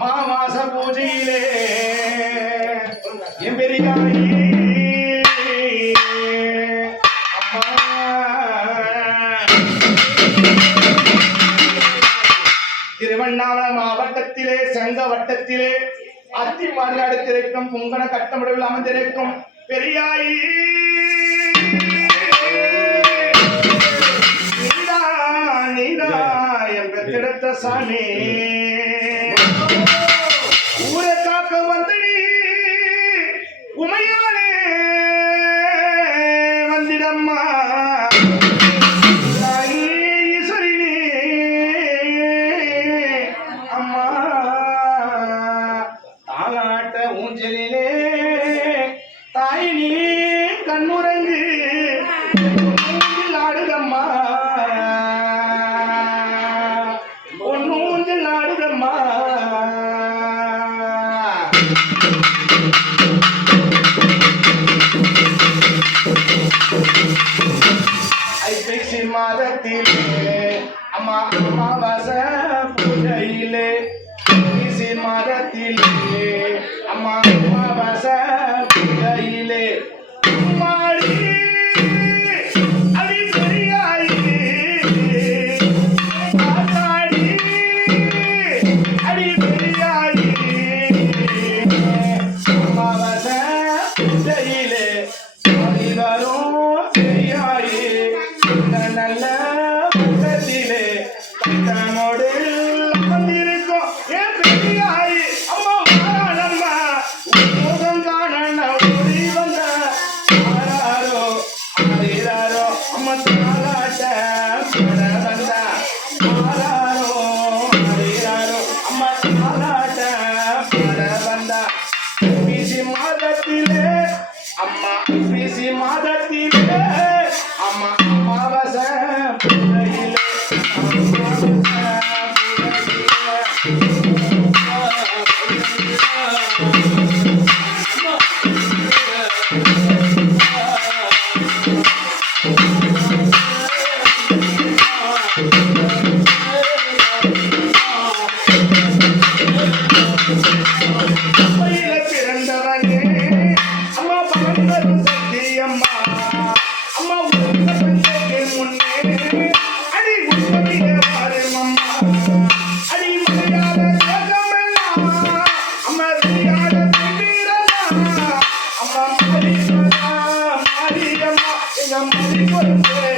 அமாவாச பூஜையிலே எம்பெரியாயி திருவண்ணாமலை மாவட்டத்திலே சங்க வட்டத்திலே அத்தி மாநாடு திரைக்கும் பொங்கன கட்டமிடவில் அமைந்திருக்கும் பெரியாயி நீதா நீதா என் பெற்றெடுத்த சாமி. Thank you. ஐப்பசி மாதத்திலே அம்மா அமாவாச பூஜையிலே. ஐப்பசி மாதத்திலே அம்மா அமாவாச பூஜையிலே. அம்மாடி, அடி பெரியாயி, ஆத்தாடி, அடி நல்ல முகத்திலே தன்னோடு அமர்ந்திருக்கும் பெரியாயி, அம்மா வாராளம்மா, உன் முகம் காண ஓடி வந்த ஆராரோ, ஆரிராரோ, அம்மா தாலாட்ட வந்த ஆராரோ, ஆரிராரோ, அம்மா தாலாட்ட வந்த. பிசி மாதத்திலே அம்மா பிசி மாதத்திலே Thank you. cambié de fuerte.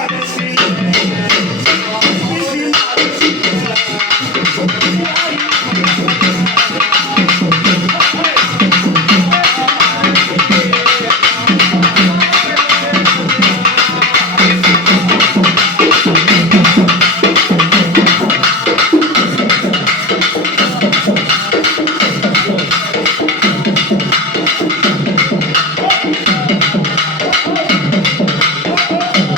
Odyssey.